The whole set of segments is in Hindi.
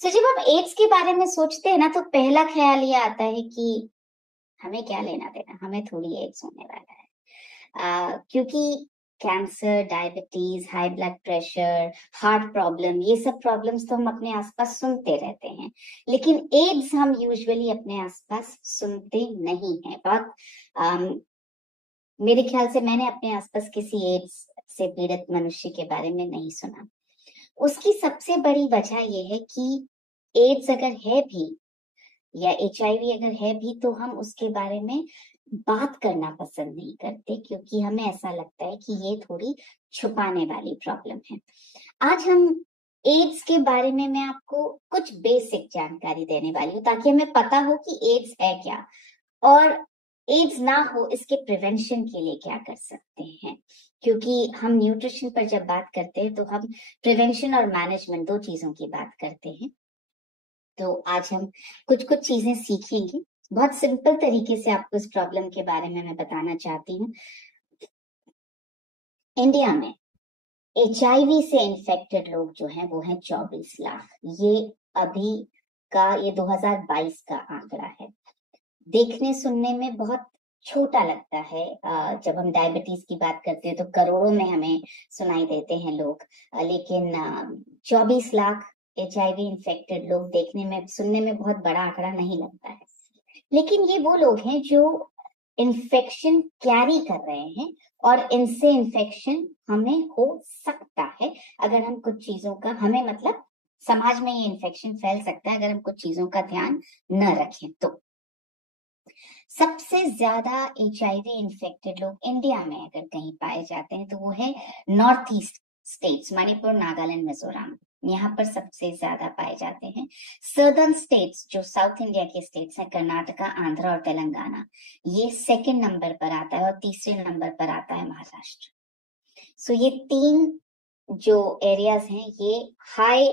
सो जब हम एड्स के बारे में सोचते हैं ना, तो पहला ख्याल ये आता है कि हमें क्या लेना देना, हमें थोड़ी एड्स होने वाला है। क्योंकि cancer, diabetes, high blood pressure, heart problem, ये सब प्रॉब्लम्स तो हम अपने आसपास सुनते रहते हैं, लेकिन एड्स हम यूजुअली अपने आसपास सुनते नहीं हैं। बहुत मेरे ख्याल से मैंने अपने आसपास किसी एड्स से पीड़ित मनुष्य के बारे में नहीं सुना। उसकी सबसे बड़ी वजह यह है कि एड्स अगर है भी या एचआईवी अगर है भी, तो हम उसके बारे में बात करना पसंद नहीं करते, क्योंकि हमें ऐसा लगता है कि ये थोड़ी छुपाने वाली प्रॉब्लम है। आज हम एड्स के बारे में मैं आपको कुछ बेसिक जानकारी देने वाली हूँ, ताकि हमें पता हो कि एड्स है क्या, और एड्स ना हो इसके प्रिवेंशन के लिए क्या कर सकते हैं। क्योंकि हम न्यूट्रिशन पर जब बात करते हैं तो हम प्रिवेंशन और मैनेजमेंट, दो चीजों की बात करते हैं। तो आज हम कुछ कुछ चीजें सीखेंगे। बहुत सिंपल तरीके से आपको इस प्रॉब्लम के बारे में मैं बताना चाहती हूँ। इंडिया में एचआईवी से इन्फेक्टेड लोग जो हैं वो हैं 24 लाख। ये अभी का, ये 2022 का आंकड़ा है। देखने सुनने में बहुत छोटा लगता है। जब हम डायबिटीज की बात करते हैं तो करोड़ों में हमें सुनाई देते हैं लोग, लेकिन 24 लाख एचआईवी इन्फेक्टेड लोग देखने में, सुनने में बहुत बड़ा आंकड़ा नहीं लगता है। लेकिन ये वो लोग हैं जो इन्फेक्शन कैरी कर रहे हैं, और इनसे इन्फेक्शन हमें हो सकता है अगर हम कुछ चीजों का, हमें मतलब समाज में ये इन्फेक्शन फैल सकता है अगर हम कुछ चीजों का ध्यान न रखें। तो सबसे ज्यादा एचआईवी इन्फेक्टेड लोग इंडिया में अगर कहीं पाए जाते हैं तो वो है north east states, Manipur, Nagaland, Mizoram. यहाँ पर सबसे ज्यादा पाए जाते हैं। सदर्न स्टेट्स, जो साउथ इंडिया के स्टेट्स हैं, कर्नाटका, आंध्र और तेलंगाना, ये सेकंड नंबर पर आता है, और तीसरे नंबर पर आता है महाराष्ट्र। सो ये तीन जो एरियाज हैं, ये हाई,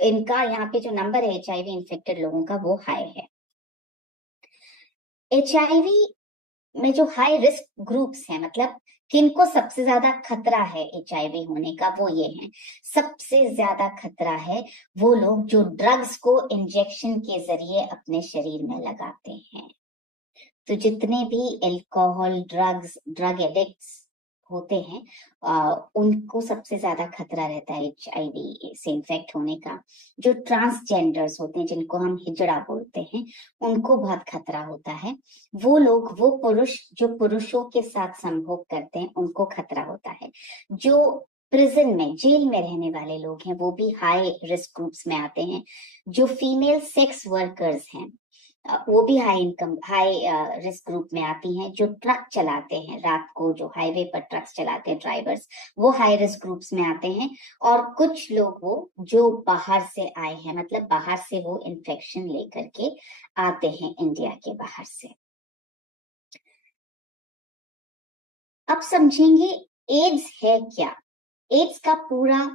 इनका यहाँ पे जो नंबर है एचआईवी इन्फेक्टेड लोगों का, वो हाई है। एचआईवी में जो हाई रिस्क ग्रुप्स हैं, मतलब किनको सबसे ज्यादा खतरा है एचआईवी होने का, वो ये हैं। सबसे ज्यादा खतरा है वो लोग जो ड्रग्स को इंजेक्शन के जरिए अपने शरीर में लगाते हैं। तो जितने भी अल्कोहल, ड्रग्स, ड्रग एडिक्ट्स होते हैं, उनको सबसे ज्यादा खतरा रहता है एचआईवी से इन्फेक्ट होने का। जो ट्रांसजेंडर्स होते हैं, जिनको हम हिजड़ा बोलते हैं, उनको बहुत खतरा होता है। वो लोग, वो पुरुष जो पुरुषों के साथ संभोग करते हैं, उनको खतरा होता है। जो प्रिजन में, जेल में रहने वाले लोग हैं, वो भी हाई रिस्क ग्रुप्स में आते हैं। जो फीमेल सेक्स वर्कर्स हैं, वो भी high income, high risk group में आती हैं। जो ट्रक चलाते हैं रात को, जो हाईवे पर ट्रक्स चलाते हैं ड्राइवर्स, वो हाई रिस्क ग्रुप्स में आते हैं। और कुछ लोग वो जो बाहर से आए हैं, मतलब बाहर से वो इन्फेक्शन लेकर के आते हैं, इंडिया के बाहर से। अब समझेंगे एड्स है क्या। एड्स का पूरा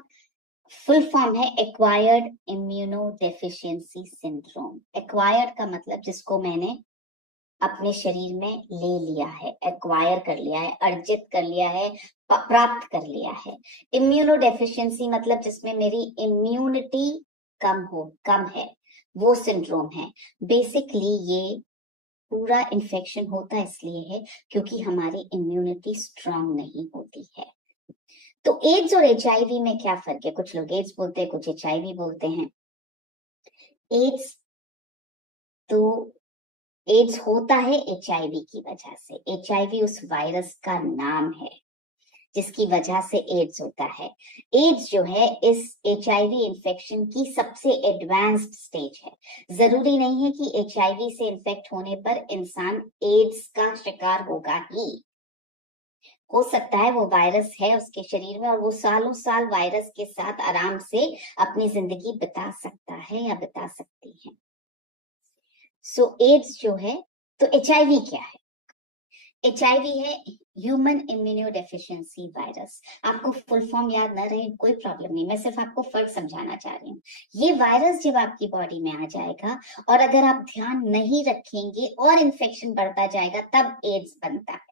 फुल फॉर्म है acquired immuno deficiency syndrome. Acquired का मतलब जिसको मैंने अपने शरीर में ले लिया है, एक्वायर कर लिया है, अर्जित कर लिया है, प्राप्त कर लिया है। इम्यूनो डेफिशिएंसी मतलब जिसमें मेरी इम्यूनिटी कम है, वो सिंड्रोम है। बेसिकली ये पूरा इन्फेक्शन होता इसलिए है क्योंकि हमारी इम्यूनिटी स्ट्रांग नहीं होती है। तो एड्स और एचआईवी में क्या फर्क है? कुछ लोग एड्स बोलते हैं, कुछ एचआईवी बोलते हैं। एड्स तो एड्स होता है एचआईवी की वजह से। एचआईवी उस वायरस का नाम है जिसकी वजह से एड्स होता है। एड्स जो है इस एचआईवी इन्फेक्शन की सबसे एडवांस्ड स्टेज है। जरूरी नहीं है कि एचआईवी से इन्फेक्ट होने पर इंसान एड्स का शिकार होगा ही। हो सकता है वो वायरस है उसके शरीर में और वो सालों साल वायरस के साथ आराम से अपनी जिंदगी बिता सकता है या बिता सकती है। सो एड्स जो है, तो एचआईवी क्या है? एचआईवी है ह्यूमन इम्यूनो डेफिशिएंसी वायरस। आपको फुल फॉर्म याद ना रहे, कोई प्रॉब्लम नहीं, मैं सिर्फ आपको फर्क समझाना चाह रही हूँ। ये वायरस जब आपकी बॉडी में आ जाएगा और अगर आप ध्यान नहीं रखेंगे और इन्फेक्शन बढ़ता जाएगा, तब एड्स बनता है,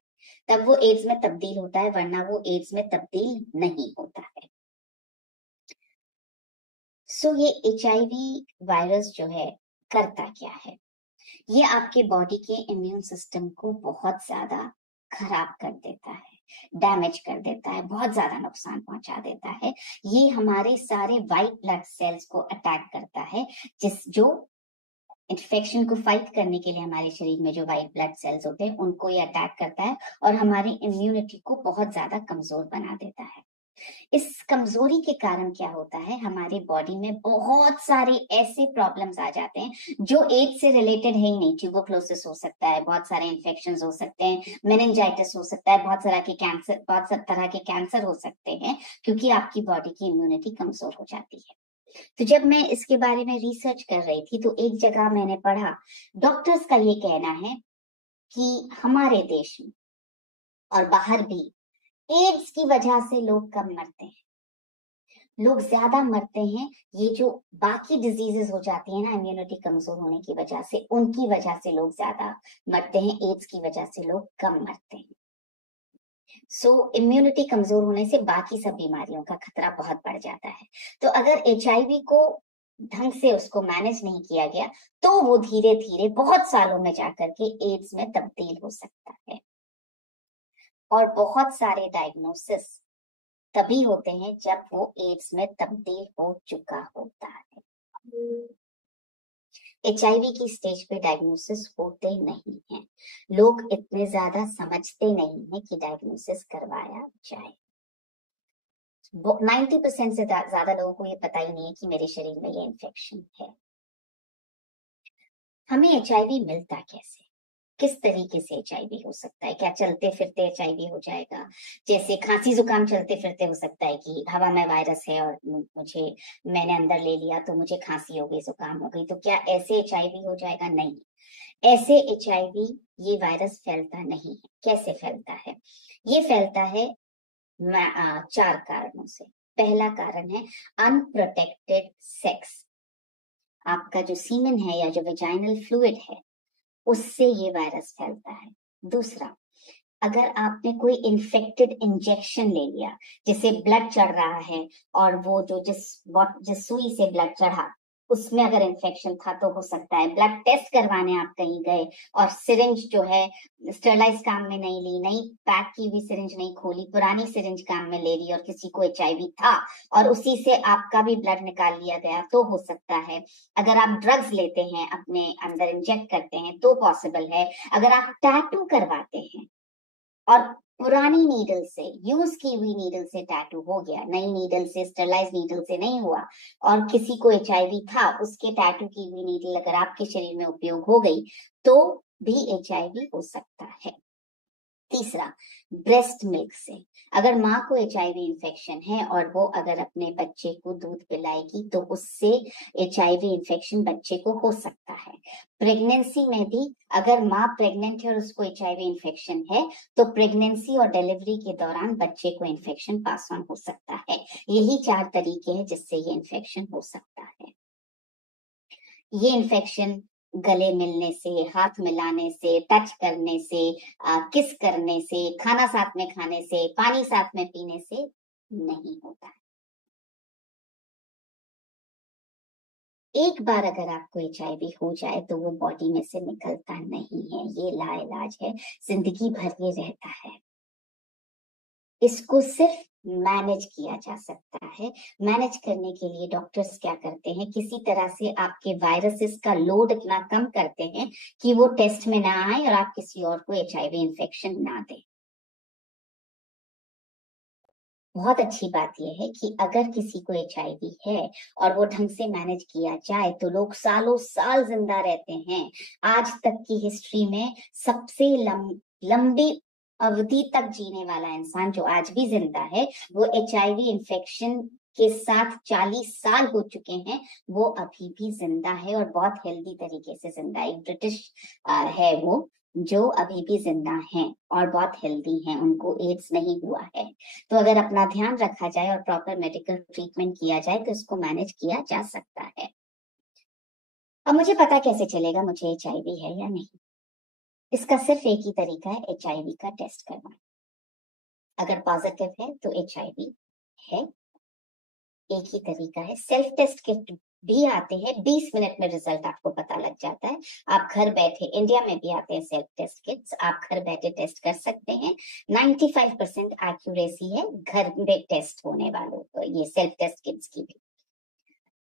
तब वो एड्स में तब्दील होता है, वरना वो एड्स में तब्दील नहीं होता है। सो ये HIV वायरस जो है करता क्या है? ये आपके बॉडी के इम्यून सिस्टम को बहुत ज्यादा खराब कर देता है, डैमेज कर देता है, बहुत ज्यादा नुकसान पहुंचा देता है। ये हमारे सारे वाइट ब्लड सेल्स को अटैक करता है, जो इन्फेक्शन को फाइट करने के लिए हमारे शरीर में जो वाइट ब्लड सेल्स होते हैं उनको ये अटैक करता है और हमारी इम्यूनिटी को बहुत ज्यादा कमजोर बना देता है। इस कमजोरी के कारण क्या होता है, हमारी बॉडी में बहुत सारे ऐसे प्रॉब्लम्स आ जाते हैं जो एड्स से रिलेटेड है ही नहीं। ट्यूबरक्लोसिस हो सकता है, बहुत सारे इन्फेक्शंस हो सकते हैं, मेनिंजाइटिस हो सकता है, बहुत सारे तरह के कैंसर हो सकते हैं, क्योंकि आपकी बॉडी की इम्यूनिटी कमजोर हो जाती है। तो जब मैं इसके बारे में रिसर्च कर रही थी तो एक जगह मैंने पढ़ा, डॉक्टर्स का ये कहना है कि हमारे देश में और बाहर भी एड्स की वजह से लोग कम मरते हैं, लोग ज्यादा मरते हैं। ये जो बाकी डिजीजेस हो जाती है ना इम्यूनिटी कमजोर होने की वजह से, उनकी वजह से लोग ज्यादा मरते हैं, एड्स की वजह से लोग कम मरते हैं। सो इम्यूनिटी कमजोर होने से बाकी सब बीमारियों का खतरा बहुत बढ़ जाता है। तो अगर HIV को ढंग से उसको मैनेज नहीं किया गया तो वो धीरे धीरे बहुत सालों में जाकर के एड्स में तब्दील हो सकता है। और बहुत सारे डायग्नोसिस तभी होते हैं जब वो एड्स में तब्दील हो चुका होता है। HIV की स्टेज पे डायग्नोसिस होते नहीं है, लोग इतने ज्यादा समझते नहीं है कि डायग्नोसिस करवाया जाए। 90% से ज्यादा लोगों को ये पता ही नहीं है कि मेरे शरीर में ये इन्फेक्शन है। हमें HIV मिलता कैसे, किस तरीके से HIV हो सकता है? क्या चलते फिरते HIV हो जाएगा? जैसे खांसी जुकाम चलते फिरते हो सकता है कि हवा में वायरस है और मैंने अंदर ले लिया तो मुझे खांसी हो गई, जुकाम हो गई, तो क्या ऐसे HIV हो जाएगा? नहीं, ऐसे HIV ये वायरस फैलता नहीं है। कैसे फैलता है? ये फैलता है 4 कारणों से। पहला कारण है अनप्रोटेक्टेड सेक्स। आपका जो सीमेन है या जो वेजाइनल फ्लूइड है उससे ये वायरस फैलता है। दूसरा, अगर आपने कोई इन्फेक्टेड इंजेक्शन ले लिया, जिसे ब्लड चढ़ रहा है और वो जो जिस सुई से ब्लड चढ़ा उसमें अगर इन्फेक्शन था तो हो सकता है। ब्लड टेस्ट करवाने आप कहीं गए और सिरिंज जो है स्टरलाइज काम में नहीं ली, नई पैक की हुई सिरिंज नहीं खोली, पुरानी सिरिंज काम में ले ली और किसी को HIV था और उसी से आपका भी ब्लड निकाल लिया गया तो हो सकता है। अगर आप ड्रग्स लेते हैं, अपने अंदर इंजेक्ट करते हैं तो पॉसिबल है। अगर आप टैटू करवाते हैं और पुरानी नीडल से, यूज की हुई नीडल से टैटू हो गया, नई नीडल से, स्टरलाइज नीडल से नहीं हुआ, और किसी को HIV था, उसके टैटू की हुई नीडल अगर आपके शरीर में उपयोग हो गई तो भी HIV हो सकता है। तीसरा, ब्रेस्ट मिल्क से। अगर माँ को HIV इन्फेक्शन है और वो अगर अपने बच्चे को दूध पिलाएगी तो उससे HIV इन्फेक्शन बच्चे को हो सकता है। प्रेगनेंसी में भी अगर माँ प्रेग्नेंट है और उसको HIV इन्फेक्शन है तो प्रेगनेंसी और डिलीवरी के दौरान बच्चे को इन्फेक्शन पास ऑन हो सकता है। यही 4 तरीके हैं जिससे ये इन्फेक्शन हो सकता है। ये इन्फेक्शन गले मिलने से, हाथ मिलाने से, टच करने से, किस करने से, खाना साथ में खाने से, पानी साथ में पीने से नहीं होता है। एक बार अगर आपको HIV हो जाए तो वो बॉडी में से निकलता नहीं है, ये लाइलाज है, जिंदगी भर ये रहता है। इसको सिर्फ मैनेज किया जा सकता है। मैनेज करने के लिए डॉक्टर्स क्या करते हैं, किसी तरह से आपके वायरसेस का लोड इतना कम करते हैं कि वो टेस्ट में ना आए और आप किसी और को HIV इन्फेक्शन ना दें। बहुत अच्छी बात यह है कि अगर किसी को HIV है और वो ढंग से मैनेज किया जाए तो लोग सालों साल जिंदा रहते हैं। आज तक की हिस्ट्री में सबसे लंबी अवधि तक जीने वाला इंसान जो आज भी जिंदा है वो HIV इन्फेक्शन के साथ 40 साल हो चुके हैं, वो अभी भी जिंदा है और बहुत हेल्दी तरीके से जिंदा है। एक ब्रिटिश है वो, जो अभी भी जिंदा हैं और बहुत हेल्दी हैं, उनको एड्स नहीं हुआ है। तो अगर अपना ध्यान रखा जाए और प्रॉपर मेडिकल ट्रीटमेंट किया जाए तो इसको मैनेज किया जा सकता है। अब मुझे पता कैसे चलेगा मुझे HIV है या नहीं? इसका सिर्फ एक ही तरीका है, HIV का टेस्ट करवाना। अगर पॉजिटिव है तो HIV है, एक ही तरीका है। सेल्फ टेस्ट किट भी आते हैं, 20 मिनट में रिजल्ट आपको पता लग जाता है। आप घर बैठे, इंडिया में भी आते हैं सेल्फ टेस्ट किट्स, आप घर बैठे टेस्ट कर सकते हैं। 95% एक्यूरेसी है घर में टेस्ट होने वालों तो ये सेल्फ टेस्ट किट्स की भी।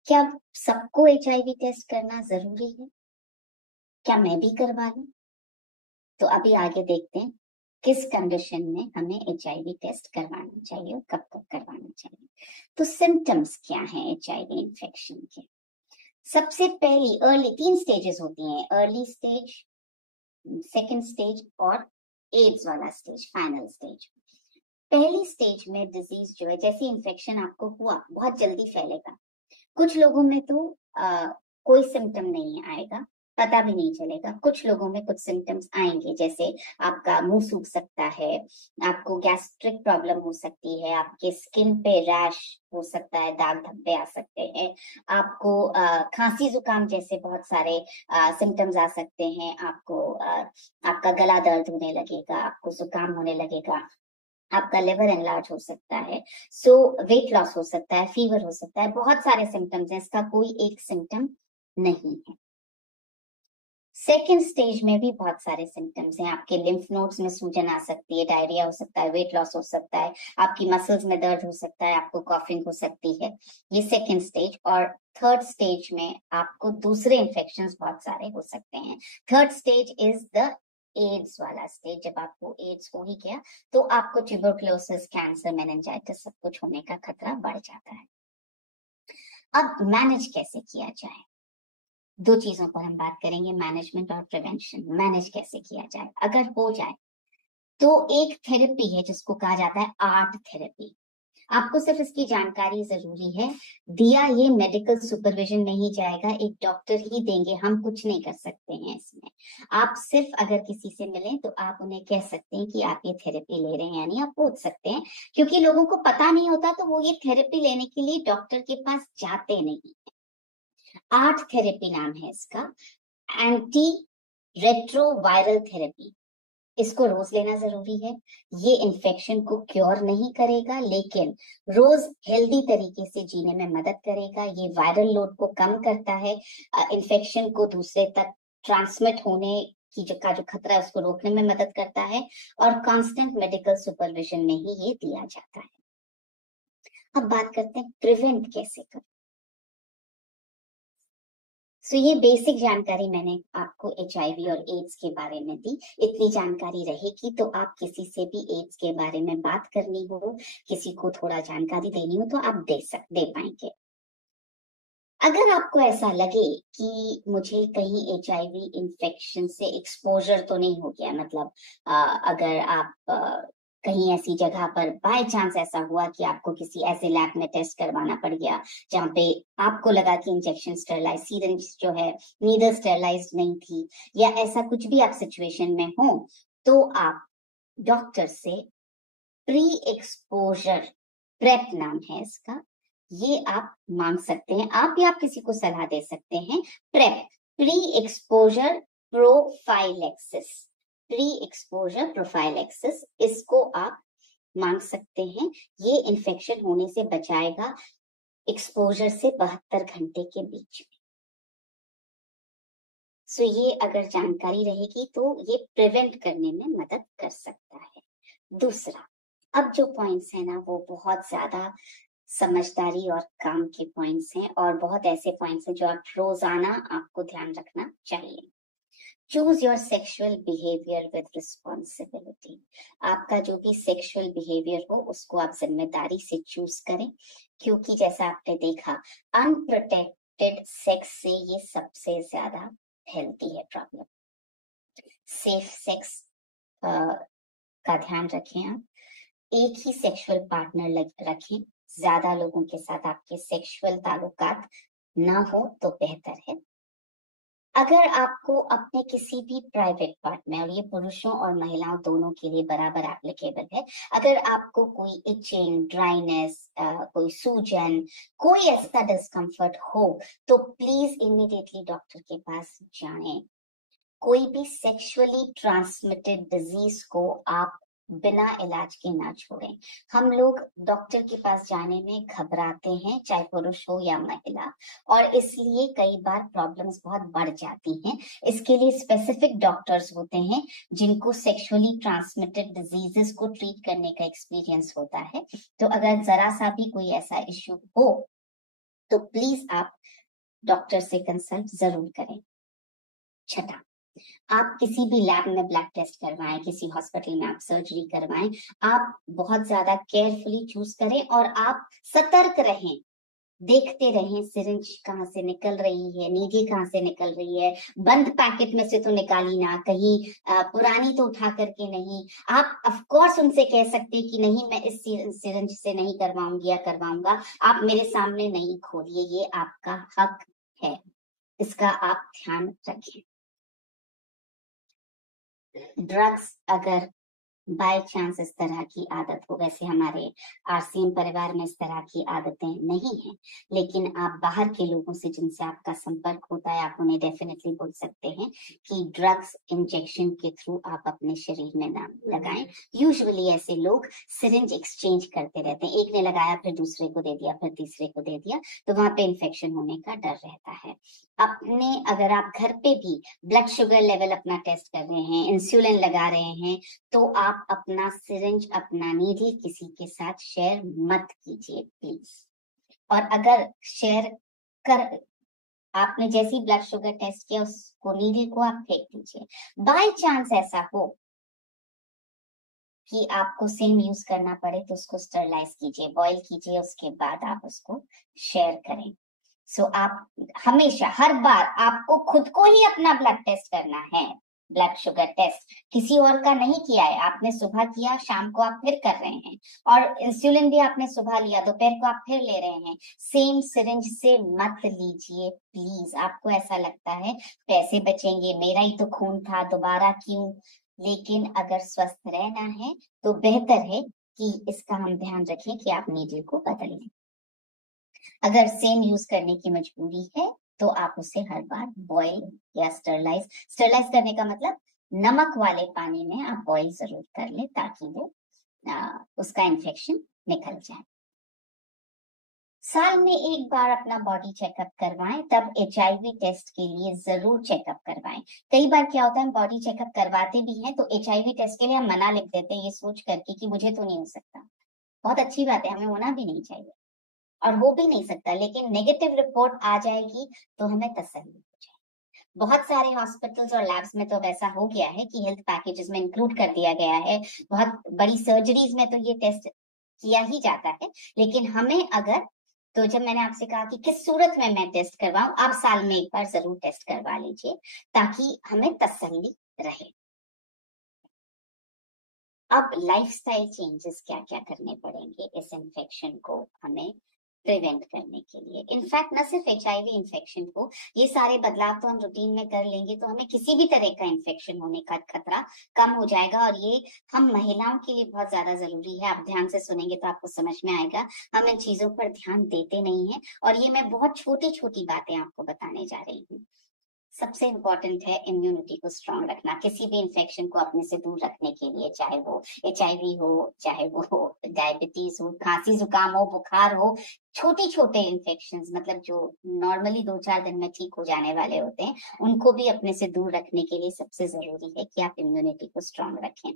क्या सबको HIV टेस्ट करना जरूरी है? क्या मैं भी करवा लूं? तो अभी आगे देखते हैं किस कंडीशन में हमें HIV टेस्ट करवाना चाहिए और कब कब करवाना चाहिए। तो सिम्टम्स क्या हैं HIV इन्फेक्शन के? सबसे पहली अर्ली 3 स्टेजेस होती हैं, अर्ली स्टेज, सेकंड स्टेज और एड्स वाला स्टेज, फाइनल स्टेज। पहली स्टेज में डिजीज जो है, जैसे इन्फेक्शन आपको हुआ बहुत जल्दी फैलेगा। कुछ लोगों में तो कोई सिम्टम नहीं आएगा, पता भी नहीं चलेगा। कुछ लोगों में कुछ सिम्टम्स आएंगे, जैसे आपका मुंह सूख सकता है, आपको गैस्ट्रिक प्रॉब्लम हो सकती है, आपके स्किन पे रैश हो सकता है, दाग धब्बे आ सकते हैं, आपको खांसी जुकाम जैसे बहुत सारे सिम्टम्स आ सकते हैं, आपको आपका गला दर्द होने लगेगा, आपको जुकाम होने लगेगा, आपका लिवर एनलार्ज हो सकता है, सो वेट लॉस हो सकता है, फीवर हो सकता है, बहुत सारे सिम्टम्स हैं, इसका कोई एक सिम्टम नहीं है। सेकेंड स्टेज में भी बहुत सारे सिम्टम्स हैं, आपके लिम्फ नोड्स में सूजन आ सकती है, डायरिया हो सकता है, वेट लॉस हो सकता है, आपकी मसल्स में दर्द हो सकता है, आपको कॉफिंग हो सकती है। ये सेकेंड स्टेज। और थर्ड स्टेज में आपको दूसरे इन्फेक्शंस बहुत सारे हो सकते हैं। Third stage is the AIDS वाला स्टेज। जब आपको एड्स हो ही गया तो आपको ट्यूबरकुलोसिस, कैंसर, मेनिंजाइटिस सब कुछ होने का खतरा बढ़ जाता है। अब मैनेज कैसे किया जाए? 2 चीजों पर हम बात करेंगे, मैनेजमेंट और प्रिवेंशन। मैनेज कैसे किया जाए अगर हो जाए? तो एक थेरेपी है जिसको कहा जाता है आर्ट थेरेपी। आपको सिर्फ इसकी जानकारी जरूरी है, दिया ये मेडिकल सुपरविजन में ही जाएगा, एक डॉक्टर ही देंगे, हम कुछ नहीं कर सकते हैं इसमें। आप सिर्फ अगर किसी से मिलें तो आप उन्हें कह सकते हैं कि आप ये थेरेपी ले रहे हैं, यानी आप पूछ सकते हैं, क्योंकि लोगों को पता नहीं होता तो वो ये थेरेपी लेने के लिए डॉक्टर के पास जाते नहीं। आर्ट थेरेपी नाम है इसका, एंटी रेट्रोवायरल थेरेपी। इसको रोज लेना जरूरी है। ये इन्फेक्शन को क्योर नहीं करेगा, लेकिन रोज हेल्दी तरीके से जीने में मदद करेगा। ये वायरल लोड को कम करता है, इन्फेक्शन को दूसरे तक ट्रांसमिट होने की जो खतरा है उसको रोकने में मदद करता है, और कांस्टेंट मेडिकल सुपरविजन में ही ये दिया जाता है। अब बात करते हैं प्रिवेंट कैसे करें। सो ये बेसिक जानकारी मैंने आपको HIV और एड्स के बारे में दी। इतनी जानकारी रहेगी तो आप किसी से भी एड्स के बारे में बात करनी हो, किसी को थोड़ा जानकारी देनी हो तो आप दे पाएंगे। अगर आपको ऐसा लगे कि मुझे कहीं HIV इन्फेक्शन से एक्सपोजर तो नहीं हो गया, मतलब अगर आप कहीं ऐसी जगह पर बाय चांस ऐसा हुआ कि आपको किसी ऐसे लैब में टेस्ट करवाना पड़ गया जहाँ पे आपको लगा कि इंजेक्शन स्टेरलाइज, सीरिंज जो है नीडल स्टेरलाइज नहीं थी, या ऐसा कुछ भी आप सिचुएशन में हो, तो आप डॉक्टर से प्री एक्सपोजर प्रेप नाम है इसका, ये आप मांग सकते हैं। आप या आप किसी को सलाह दे सकते हैं। Prep, pre exposure prophylaxis, pre exposure prophylaxis, इसको आप मांग सकते हैं। ये इन्फेक्शन होने से बचाएगा एक्सपोजर से 72 घंटे के बीच में। सो ये अगर जानकारी रहेगी तो ये प्रिवेंट करने में मदद कर सकता है। दूसरा, अब जो पॉइंट्स है ना वो बहुत ज्यादा समझदारी और काम के पॉइंट्स हैं, और बहुत ऐसे पॉइंट्स हैं जो आप रोजाना आपको ध्यान रखना चाहिए। Choose your sexual behaviour with responsibility. आपका जो भी सेक्सुअल बिहेवियर हो उसको आप जिम्मेदारी से चूज करें, क्योंकि जैसा आपने देखा अनप्रोटेक्टेड सेक्स से ये सबसे ज्यादा फैलती है प्रॉब्लम। सेफ सेक्स का ध्यान रखें आप, एक ही सेक्सुअल पार्टनर रखें, ज्यादा लोगों के साथ आपके सेक्सुअल ताल्लुकात ना हो तो बेहतर है। अगर आपको अपने किसी भी प्राइवेट पार्ट में, और ये पुरुषों और महिलाओं दोनों के लिए बराबर एप्लीकेबल है, अगर आपको कोई इचिंग, ड्राइनेस, कोई सूजन, कोई ऐसा डिस्कम्फर्ट हो तो प्लीज इमीडिएटली डॉक्टर के पास जाएं। कोई भी सेक्सुअली ट्रांसमिटेड डिजीज को आप बिना इलाज के ना छोड़ें। हम लोग डॉक्टर के पास जाने में घबराते हैं, चाहे पुरुष हो या महिला, और इसलिए कई बार प्रॉब्लम्स बहुत बढ़ जाती हैं। इसके लिए स्पेसिफिक डॉक्टर्स होते हैं जिनको सेक्सुअली ट्रांसमिटेड डिजीजेस को ट्रीट करने का एक्सपीरियंस होता है। तो अगर जरा सा भी कोई ऐसा इश्यू हो तो प्लीज आप डॉक्टर से कंसल्ट जरूर करें। छठा, आप किसी भी लैब में ब्लड टेस्ट करवाएं, किसी हॉस्पिटल में आप सर्जरी करवाएं, आप बहुत ज्यादा केयरफुली चूज करें और आप सतर्क रहें, देखते रहें सिरिंज कहाँ से निकल रही है, नीडी कहाँ से निकल रही है, बंद पैकेट में से तो निकाली ना, कहीं पुरानी तो उठा करके नहीं। आप ऑफ कोर्स उनसे कह सकते हैं कि नहीं मैं इस सिरिंज से नहीं करवाऊंगी या करवाऊंगा, आप मेरे सामने नहीं खोलिए, ये आपका हक है, इसका आप ध्यान रखें। ड्रग्स अगर बाय चांस इस तरह की आदत हो, वैसे हमारे आरसीएम परिवार में इस तरह की आदतें नहीं हैं, लेकिन आप बाहर के लोगों से जिनसे आपका संपर्क होता है, आप उन्हें डेफिनेटली बोल सकते हैं कि ड्रग्स इंजेक्शन के थ्रू आप अपने शरीर में ना लगाएं। यूजुअली ऐसे लोग सिरिंज एक्सचेंज करते रहते हैं, एक ने लगाया फिर दूसरे को दे दिया, फिर तीसरे को दे दिया, तो वहां पे इन्फेक्शन होने का डर रहता है। अपने अगर आप घर पे भी ब्लड शुगर लेवल अपना टेस्ट कर रहे हैं, इंसुलिन लगा रहे हैं, तो आप अपना सिरिंज, अपना नीडल किसी के साथ शेयर मत कीजिए प्लीज। और अगर शेयर कर, आपने जैसे ही ब्लड शुगर टेस्ट किया उसको, नीडल को आप फेंक दीजिए। बाय चांस ऐसा हो कि आपको सेम यूज करना पड़े तो उसको स्टरलाइज कीजिए, बॉईल कीजिए, उसके बाद आप उसको शेयर करें। सो आप हमेशा हर बार आपको खुद को ही अपना ब्लड टेस्ट करना है, ब्लड शुगर टेस्ट किसी और का नहीं किया है आपने, सुबह किया, शाम को आप फिर कर रहे हैं, और इंसुलिन भी आपने सुबह लिया, दोपहर को आप फिर ले रहे हैं। सेम सिरिंज से मत लीजिए प्लीज। आपको ऐसा लगता है पैसे बचेंगे, मेरा ही तो खून था, दोबारा क्यों, लेकिन अगर स्वस्थ रहना है तो बेहतर है कि इसका हम ध्यान रखें कि आप नीडल को बदल लें। अगर सेम यूज करने की मजबूरी है तो आप उसे हर बार बॉईल या स्टरलाइज करने का मतलब नमक वाले पानी में आप बॉईल जरूर कर ले ताकि वो उसका इन्फेक्शन निकल जाए। साल में एक बार अपना बॉडी चेकअप करवाएं, तब एचआईवी टेस्ट के लिए जरूर चेकअप करवाएं। कई बार क्या होता है, हम बॉडी चेकअप करवाते भी हैं तो एचआईवी टेस्ट के लिए हम मना लिख देते हैं, ये सोच करके कि मुझे तो नहीं हो सकता। बहुत अच्छी बात है, हमें होना भी नहीं चाहिए और हो भी नहीं सकता, लेकिन नेगेटिव रिपोर्ट आ जाएगी तो हमें तसल्ली हो जाए। बहुत सारे हॉस्पिटल्स और लैब्स में तो वैसा हो गया है कि हेल्थ पैकेजेस में इंक्लूड कर दिया गया है, बहुत बड़ी सर्जरीज में तो ये टेस्ट किया ही जाता है। लेकिन हमें अगर, तो जब मैंने आपसे कहा कि किस सूरत में मैं टेस्ट करवाऊं, आप साल में एक बार जरूर टेस्ट करवा लीजिए ताकि हमें तसल्ली रहे। अब लाइफस्टाइल चेंजेस क्या क्या करने पड़ेंगे इस इन्फेक्शन को हमें प्रिवेंट करने के लिए। इनफैक्ट न सिर्फ एचआईवी इन्फेक्शन को, ये सारे बदलाव तो हम रूटीन में कर लेंगे तो हमें किसी भी तरह का इन्फेक्शन होने का खतरा कम हो जाएगा। और ये हम महिलाओं के लिए बहुत ज्यादा जरूरी है। आप ध्यान से सुनेंगे तो आपको समझ में आएगा, हम इन चीजों पर ध्यान देते नहीं है, और ये मैं बहुत छोटी छोटी बातें आपको बताने जा रही हूँ। सबसे इम्पोर्टेंट है इम्यूनिटी को स्ट्रांग रखना, किसी भी इन्फेक्शन को अपने से दूर रखने के लिए, चाहे वो एचआईवी हो, चाहे वो डायबिटीज हो, खांसी जुकाम हो, बुखार हो, छोटे छोटे इन्फेक्शन, मतलब जो नॉर्मली 2-4 दिन में ठीक हो जाने वाले होते हैं, उनको भी अपने से दूर रखने के लिए सबसे जरूरी है कि आप इम्यूनिटी को स्ट्रांग रखें।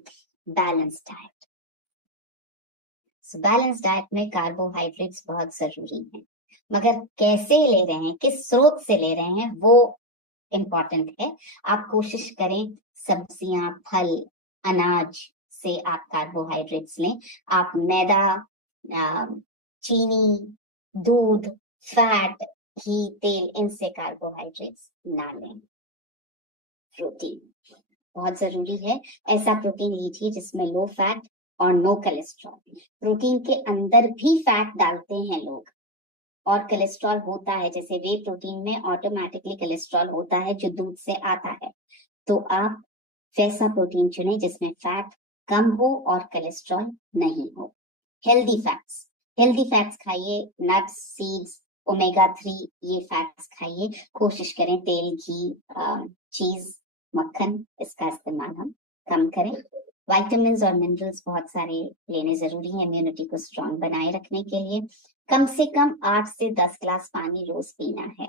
बैलेंस डाइट, बैलेंस डाइट में कार्बोहाइड्रेट्स बहुत जरूरी है, मगर कैसे ले रहे हैं, किस स्रोत से ले रहे हैं, वो इम्पॉर्टेंट है। आप कोशिश करें सब्जियां, फल, अनाज से आप कार्बोहाइड्रेट्स लें। आप मैदा, चीनी, दूध, फैट, घी, तेल, इनसे कार्बोहाइड्रेट्स ना लें। प्रोटीन बहुत जरूरी है, ऐसा प्रोटीन लीजिए जिसमें लो फैट और नो कोलेस्ट्रॉल। प्रोटीन के अंदर भी फैट डालते हैं लोग और कोलेस्ट्रॉल होता है, जैसे वे प्रोटीन में ऑटोमेटिकली कोलेस्ट्रॉल होता है जो दूध से आता है। तो आप वैसा प्रोटीन चुनें जिसमें फैट कम हो और कोलेस्ट्रॉल नहीं हो। हेल्दी फैट्स खाइए, नट्स, सीड्स, ओमेगा 3 ये फैट्स खाइए। कोशिश करें तेल, घी, चीज, मक्खन, इसका इस्तेमाल हम कम करें। विटामिन्स और मिनरल्स बहुत सारे लेने जरूरी हैं इम्यूनिटी को स्ट्रांग बनाए रखने के लिए। कम से कम 8 से 10 ग्लास पानी रोज पीना है।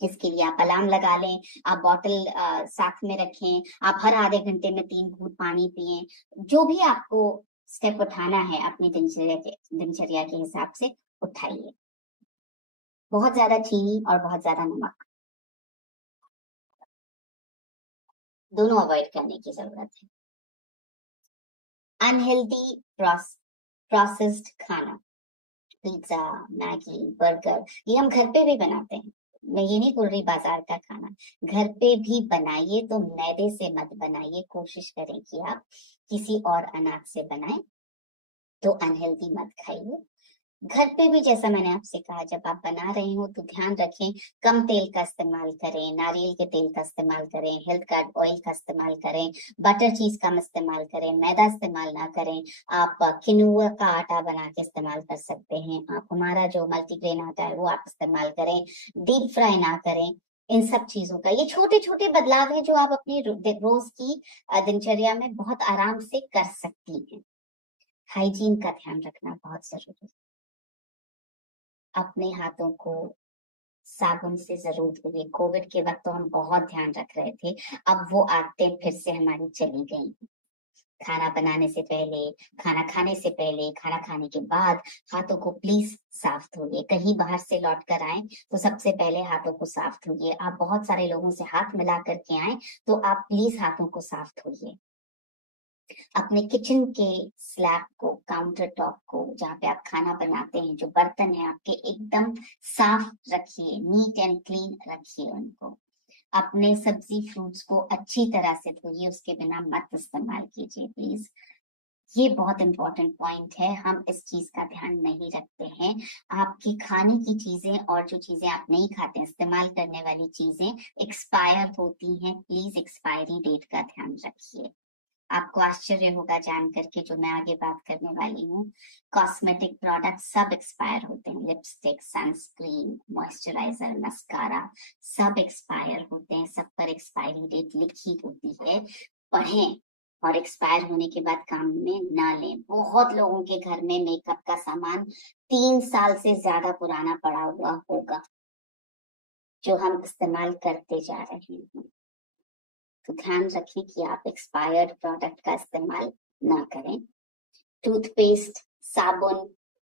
इसके लिए आप अलार्म लगा लें, आप बॉटल साथ में रखें, आप हर आधे घंटे में 3 घूंट पानी पिएं। जो भी आपको स्टेप उठाना है अपनी दिनचर्या के हिसाब से उठाइए। बहुत ज्यादा चीनी और बहुत ज्यादा नमक दोनों अवॉइड करने की जरूरत है। अनहेल्दी प्रोसेस्ड खाना, पिज्जा, मैगी, बर्गर, ये हम घर पे भी बनाते हैं। मैं ये नहीं बोल रही बाजार का खाना, घर पे भी बनाइए तो मैदे से मत बनाइए। कोशिश करें कि आप किसी और अनाज से बनाएं, तो अनहेल्दी मत खाइए। घर पे भी जैसा मैंने आपसे कहा, जब आप बना रहे हो तो ध्यान रखें कम तेल का इस्तेमाल करें, नारियल के तेल का इस्तेमाल करें, हेल्थ कार्ड ऑयल का इस्तेमाल करें, बटर चीज का इस्तेमाल करें, मैदा इस्तेमाल ना करें। आप किनुआ का आटा बना के इस्तेमाल कर सकते हैं, आप हमारा जो मल्टीग्रेन आटा है वो आप इस्तेमाल करें। डीप फ्राई ना करें। इन सब चीजों का, ये छोटे छोटे बदलाव है जो आप अपनी रोज की दिनचर्या में बहुत आराम से कर सकती हैं। हाइजीन का ध्यान रखना बहुत जरूरी है। अपने हाथों को साबुन से जरूर धोइए। कोविड के वक्त तो हम बहुत ध्यान रख रहे थे, अब वो आदतें फिर से हमारी चली गई। खाना बनाने से पहले, खाना खाने से पहले, खाना खाने के बाद हाथों को प्लीज साफ धोइए। कहीं बाहर से लौट कर आए तो सबसे पहले हाथों को साफ धोइए। आप बहुत सारे लोगों से हाथ मिला करके आए तो आप प्लीज हाथों को साफ धोइए। अपने किचन के स्लैब को, काउंटर टॉप को, जहाँ पे आप खाना बनाते हैं, जो बर्तन है आपके, एकदम साफ रखिए, नीट एंड क्लीन रखिए उनको। अपने सब्जी फ्रूट्स को अच्छी तरह से धोइए, उसके बिना मत इस्तेमाल कीजिए प्लीज। ये बहुत इंपॉर्टेंट पॉइंट है, हम इस चीज का ध्यान नहीं रखते हैं। आपकी खाने की चीजें और जो चीजें आप नहीं खाते, इस्तेमाल करने वाली चीजें एक्सपायर होती हैं, प्लीज एक्सपायरी डेट का ध्यान रखिए। आपको आश्चर्य होगा जान करके जो मैं आगे बात करने वाली हूँ। कॉस्मेटिक प्रोडक्ट सब एक्सपायर होते हैं, लिपस्टिक, सनस्क्रीन, मॉइस्चराइजर, मस्कारा, सब एक्सपायर होते हैं। सब पर एक्सपायरी डेट लिखी होती है, पढ़ें और एक्सपायर होने के बाद काम में ना लें। बहुत लोगों के घर में मेकअप का सामान 3 साल से ज्यादा पुराना पड़ा हुआ होगा जो हम इस्तेमाल करते जा रहे हैं। तो ध्यान रखें कि आप एक्सपायर्ड प्रोडक्ट का इस्तेमाल ना करें। टूथपेस्ट, साबुन,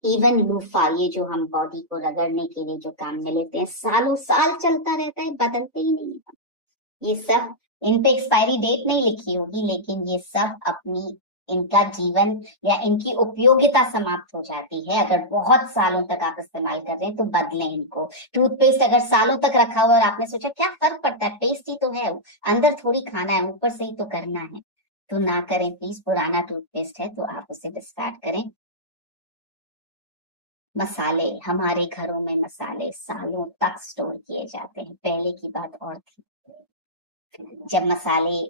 इवन लूफा, ये जो हम बॉडी को रगड़ने के लिए जो काम में लेते हैं, सालों साल चलता रहता है, बदलते ही नहीं है। ये सब, इन पे एक्सपायरी डेट नहीं लिखी होगी, लेकिन ये सब अपनी, इनका जीवन या इनकी उपयोगिता समाप्त हो जाती है। अगर बहुत सालों तक आप इस्तेमाल कर रहे हैं तो बदलें इनको। टूथपेस्ट अगर सालों तक रखा हुआ और आपने सोचा क्या फर्क पड़ता है, पेस्ट ही तो है, अंदर थोड़ी खाना है, ऊपर से ही तो करना है, तो ना करें प्लीज। पुराना टूथपेस्ट है तो आप उसे डिस्कार्ड करें। मसाले, हमारे घरों में मसाले सालों तक स्टोर किए जाते हैं, पहले की बात और थी। जब मसाले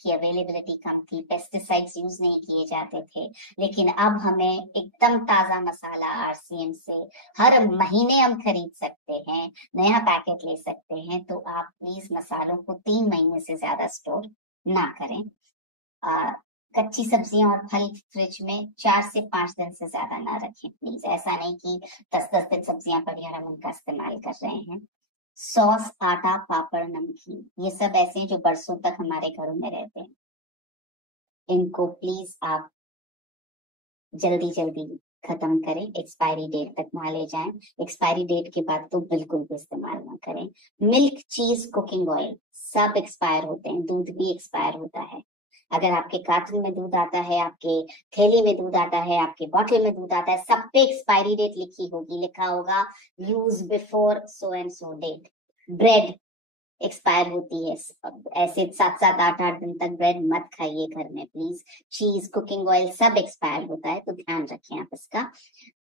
की अवेलेबिलिटी कम थी, पेस्टिसाइड्स यूज नहीं किए जाते थे, लेकिन अब हमें एकदम ताजा मसाला आरसीएम से हर महीने हम खरीद सकते हैं, नया पैकेट ले सकते हैं। तो आप प्लीज मसालों को 3 महीने से ज्यादा स्टोर ना करें। आ, कच्ची सब्जियां और फल फ्रिज में 4 से 5 दिन से ज्यादा ना रखें प्लीज। ऐसा नहीं कि 10-10 दिन सब्जियां पड़ी और हम उनका इस्तेमाल कर रहे हैं। सॉस, आटा, पापड़, नमकीन, ये सब ऐसे हैं जो बरसों तक हमारे घरों में रहते हैं। इनको प्लीज आप जल्दी जल्दी खत्म करें, एक्सपायरी डेट तक ना ले जाएं। एक्सपायरी डेट के बाद तो बिल्कुल भी इस्तेमाल ना करें। मिल्क, चीज, कुकिंग ऑयल सब एक्सपायर होते हैं, दूध भी एक्सपायर होता है। अगर आपके कार्टन में दूध आता है, आपके थैली में दूध आता है, आपके बॉटल में दूध आता है, सब पे एक्सपायरी डेट लिखी होगी, लिखा होगा use before so and so date. Bread expire होती है, ऐसे 7-7, 8-8 दिन तक ब्रेड मत खाइए घर में प्लीज। चीज, कुकिंग ऑयल सब एक्सपायर होता है, तो ध्यान रखें आप इसका।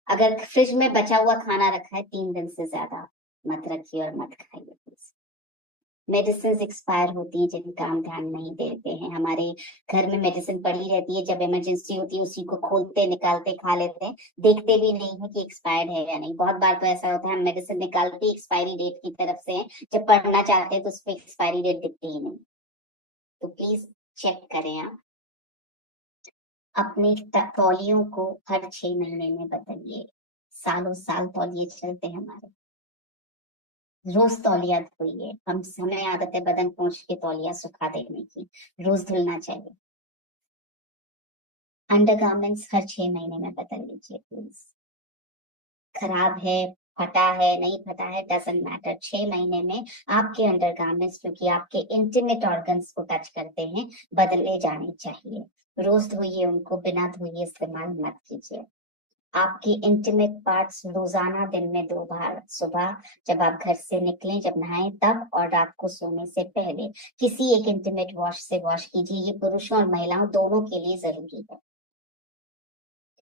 अगर फ्रिज में बचा हुआ खाना रखा है 3 दिन से ज्यादा, मत रखिए और मत खाइए प्लीज। मेडिसिन एक्सपायर होती हैं जिनका हम ध्यान नहीं देते हैं। हमारे घर में मेडिसिन पड़ी रहती है, जब इमरजेंसी होती है उसी को खोलते निकालते खा लेते हैं, देखते भी नहीं है कि एक्सपायर्ड है या नहीं। बहुत बार तो ऐसा होता है हम मेडिसिन निकालते ही एक्सपायरी डेट की तरफ से हैं, जब पढ़ना चाहते हैं तो उस पर एक्सपायरी डेट दिखती ही नहीं। तो प्लीज चेक करें आप। अपने तौलियों को हर 6 महीने में बदलिए। सालों साल तौलिए चलते हैं हमारे, रोज तौलिया धोइए। हमें आदत है बदन पोंछ के तौलिया सुखा देने की, रोज धुलना चाहिए। अंडरगारमेंट्स हर 6 महीने में बदल लीजिए प्लीज। खराब है, फटा है, नहीं फटा है, डजंट मैटर, 6 महीने में आपके अंडरगारमेंट्स, क्योंकि आपके इंटीमेट ऑर्गन्स को टच करते हैं, बदले जाने चाहिए। रोज धोइए उनको, बिना धोइए इस्तेमाल मत कीजिए। आपकी इंटीमेट पार्ट्स रोजाना दिन में 2 बार, सुबह जब आप घर से निकलें, जब नहाएं तब, और रात को सोने से पहले किसी एक इंटीमेट वॉश से वॉश कीजिए। ये पुरुषों और महिलाओं दोनों के लिए जरूरी है।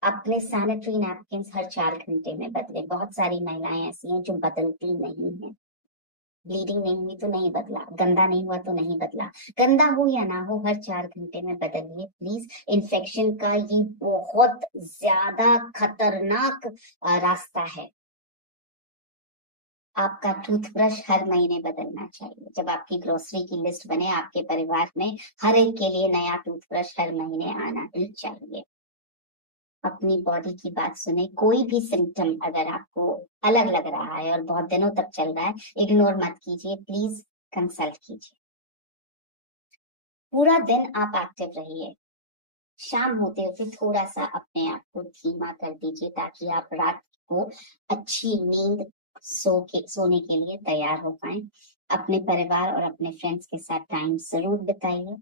अपने सैनिटरी नैपकिन हर 4 घंटे में बदले। बहुत सारी महिलाएं ऐसी हैं जो बदलती नहीं है। ब्लीडिंग नहीं हुई तो नहीं बदला, गंदा नहीं हुआ तो नहीं बदला। गंदा हो या ना हो, हर 4 घंटे में बदलिए प्लीज। इन्फेक्शन का ये बहुत ज्यादा खतरनाक रास्ता है। आपका टूथब्रश हर महीने बदलना चाहिए। जब आपकी ग्रोसरी की लिस्ट बने आपके परिवार में, हर एक के लिए नया टूथब्रश हर महीने आना ही चाहिए। अपनी बॉडी की बात सुने। कोई भी सिम्टम अगर आपको अलग लग रहा है और बहुत दिनों तक चल रहा है, इग्नोर मत कीजिए प्लीज, कंसल्ट कीजिए। पूरा दिन आप एक्टिव रहिए। शाम होते होते थोड़ा सा अपने आप को धीमा कर दीजिए ताकि आप रात को अच्छी नींद सोने के लिए तैयार हो पाए। अपने परिवार और अपने फ्रेंड्स के साथ टाइम जरूर बिताइए।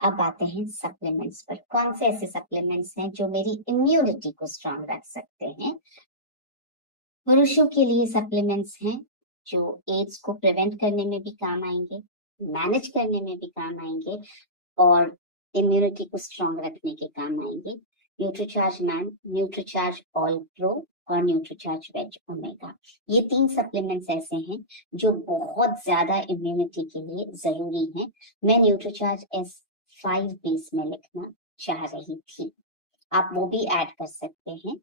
अब आते हैं सप्लीमेंट्स पर। कौन से ऐसे सप्लीमेंट्स हैं जो मेरी इम्यूनिटी को स्ट्रांग रख सकते हैं? पुरुषों के लिए सप्लीमेंट्स हैं जो एड्स को प्रिवेंट करने में भी काम आएंगे, मैनेज करने में भी काम आएंगे, और इम्यूनिटी को स्ट्रांग रखने के काम आएंगे। Nutricharge man, Nutricharge all pro और न्यूट्रीचार्ज वेज ओमेगा, ये 3 सप्लीमेंट्स ऐसे हैं जो बहुत ज्यादा इम्यूनिटी के लिए जरूरी हैं। मैं न्यूट्रीचार्ज S5 बेस में लिखना चाह रही थी, आप वो भी ऐड कर सकते हैं।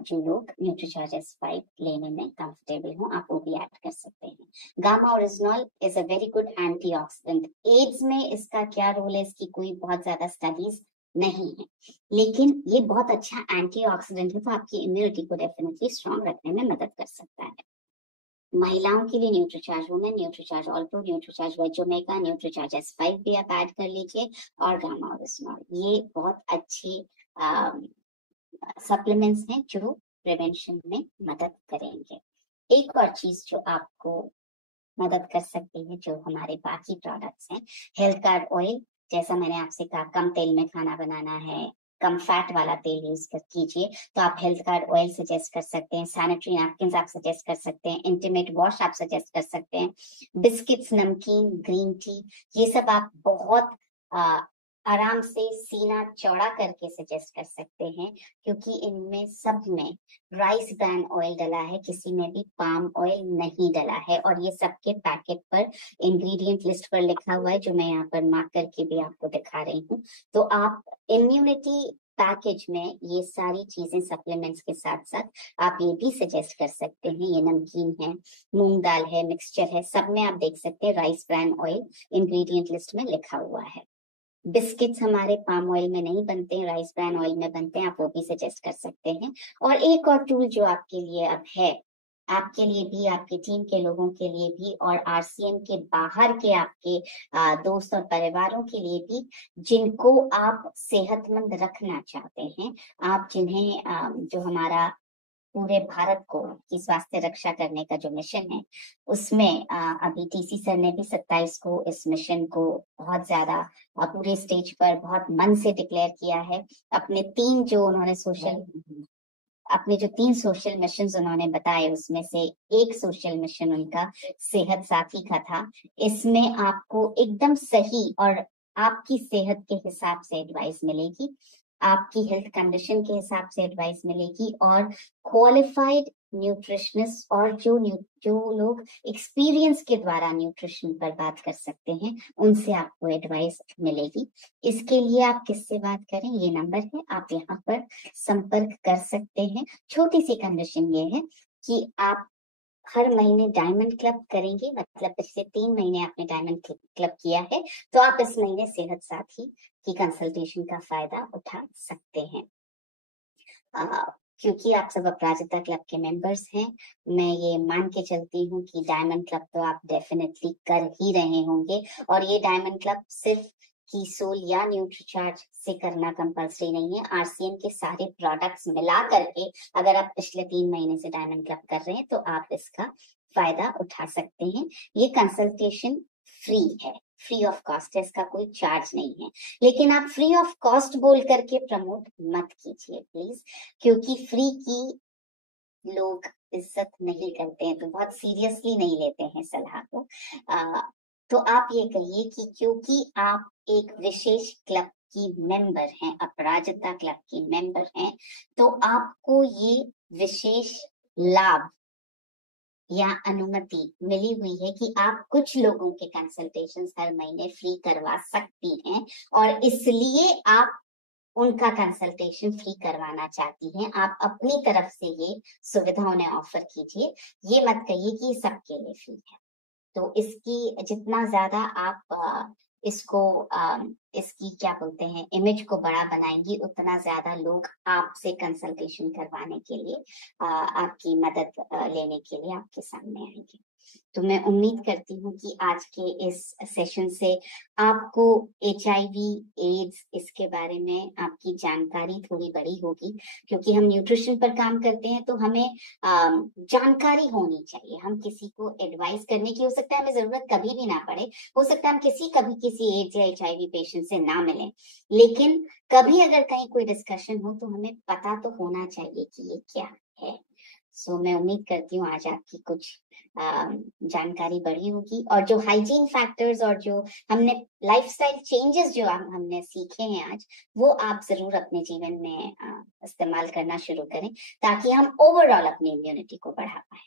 जो लोग न्यूट्रीचार्ज S5 लेने में कंफर्टेबल हो, आप वो भी ऐड कर सकते हैं। Gamma oryzanol is a very good antioxidant. AIDS में इसका क्या रोल है, इसकी कोई बहुत ज्यादा स्टडीज नहीं है, लेकिन ये बहुत अच्छा एंटीऑक्सीडेंट है, तो आपकी इम्यूनिटी को डेफिनेटली स्ट्रांग रखने में मदद कर सकता है। महिलाओं के लिए Nutricharge women, Nutricharge all pro, Nutricharge veg omega, Nutricharge S5 भी आप ऐड कर लीजिए, और गामा ओरिजिनॉल, ये बहुत अच्छी सप्लीमेंट्स हैं जो प्रिवेंशन में मदद करेंगे। एक और चीज जो आपको मदद कर सकती है, जो हमारे बाकी प्रोडक्ट्स हैं, हेल्थ कार्ड ऑयल। जैसा मैंने आपसे कहा, कम तेल में खाना बनाना है, कम फैट वाला तेल यूज कर कीजिए, तो आप हेल्थ कार्ड ऑयल सजेस्ट कर सकते हैं। सैनिटरी नैपकिन आप सजेस्ट कर सकते हैं। इंटीमेट वॉश आप सजेस्ट कर सकते हैं। बिस्किट्स, नमकीन, ग्रीन टी, ये सब आप बहुत आराम से सीना चौड़ा करके सजेस्ट कर सकते हैं, क्योंकि इनमें सब में राइस ब्रान ऑयल डला है, किसी में भी पाम ऑयल नहीं डला है, और ये सबके पैकेट पर इंग्रेडिएंट लिस्ट पर लिखा हुआ है, जो मैं यहाँ पर मार्क करके भी आपको दिखा रही हूँ। तो आप इम्यूनिटी पैकेज में ये सारी चीजें सप्लीमेंट्स के साथ साथ आप ये भी सजेस्ट कर सकते हैं। ये नमकीन है, मूंग दाल है, मिक्सचर है, सब में आप देख सकते हैं rice bran oil ingredient list में लिखा हुआ है। बिस्किट्स हमारे पाम ऑयल में नहीं बनते हैं, राइस ब्रान ऑयल में बनते हैं, आप वो भी सजेस्ट कर सकते हैं। और एक और टूल जो आपके लिए अब है, आपके लिए भी, आपकी टीम के लोगों के लिए भी, और RCM के बाहर के आपके दोस्त और परिवारों के लिए भी, जिनको आप सेहतमंद रखना चाहते हैं, आप जिन्हें जो हमारा पूरे भारत को की स्वास्थ्य रक्षा करने का जो मिशन है, उसमें अभी TC सर ने भी 27 को इस मिशन को बहुत ज्यादा पूरे स्टेज पर बहुत मन से डिक्लेयर किया है। अपने जो 3 सोशल मिशन उन्होंने बताए, उसमें से एक सोशल मिशन उनका सेहत साथी का था। इसमें आपको एकदम सही और आपकी सेहत के हिसाब से एडवाइस मिलेगी, आपकी हेल्थ कंडीशन के हिसाब से एडवाइस मिलेगी, और क्वालिफाइड न्यूट्रिशनिस्ट और जो लोग एक्सपीरियंस के द्वारा न्यूट्रिशन पर बात कर सकते हैं, उनसे आपको एडवाइस मिलेगी। इसके लिए आप किससे बात करें, ये नंबर है, आप यहाँ पर संपर्क कर सकते हैं। छोटी सी कंडीशन ये है कि आप हर महीने डायमंड क्लब करेंगे, मतलब पिछले 3 महीने आपने डायमंड क्लब किया है तो आप इस महीने सेहत साथी की कंसल्टेशन का फायदा उठा सकते हैं। क्योंकि आप सब अपराजिता क्लब के मेंबर्स हैं, मैं ये मान के चलती हूँ कि डायमंड क्लब तो आप डेफिनेटली कर ही रहे होंगे। और ये डायमंड क्लब सिर्फ कीसोल या न्यूट्रीचार्ज से करना कंपल्सरी नहीं है। आरसीएम के सारे प्रोडक्ट्स मिला करके अगर आप पिछले 3 महीने से डायमंड क्लब कर रहे हैं तो आप इसका फायदा उठा सकते हैं। ये कंसल्टेशन फ्री है, फ्री ऑफ कॉस्ट है, इसका कोई चार्ज नहीं है। लेकिन आप फ्री ऑफ कॉस्ट बोल करके प्रमोट मत कीजिए प्लीज, क्योंकि फ्री की लोग इज्जत नहीं करते हैं, तो बहुत सीरियसली नहीं लेते हैं सलाह को। तो आप ये कहिए कि क्योंकि आप एक विशेष क्लब की मेंबर हैं, अपराजिता क्लब की मेंबर हैं, तो आपको ये विशेष लाभ या अनुमति मिली हुई है कि आप कुछ लोगों के कंसल्टेशन हर महीने फ्री करवा सकती हैं, और इसलिए आप उनका कंसल्टेशन फ्री करवाना चाहती हैं। आप अपनी तरफ से ये सुविधा उन्हें ऑफर कीजिए, ये मत कहिए कि सबके लिए फ्री है। तो इसकी जितना ज्यादा आप इसको इसकी क्या बोलते हैं, इमेज को बड़ा बनाएंगी, उतना ज्यादा लोग आपसे कंसल्टेशन करवाने के लिए आपकी मदद लेने के लिए आपके सामने आएंगे। तो मैं उम्मीद करती हूँ कि आज के इस सेशन से आपको HIV एड्स इसके बारे में आपकी जानकारी थोड़ी बड़ी होगी, क्योंकि हम न्यूट्रिशन पर काम करते हैं तो हमें जानकारी होनी चाहिए। हम किसी को एडवाइस करने की हो सकता है हमें जरूरत कभी भी ना पड़े, हो सकता है हम कभी किसी एड्स या HIV पेशेंट से ना मिलें, लेकिन कभी अगर कहीं कोई डिस्कशन हो तो हमें पता तो होना चाहिए कि ये क्या है। मैं उम्मीद करती हूँ आज आपकी कुछ जानकारी बढ़ी होगी, और जो हाइजीन फैक्टर्स और जो हमने लाइफस्टाइल चेंजेस जो हमने सीखे हैं आज, वो आप जरूर अपने जीवन में इस्तेमाल करना शुरू करें, ताकि हम ओवरऑल अपनी इम्यूनिटी को बढ़ा पाए।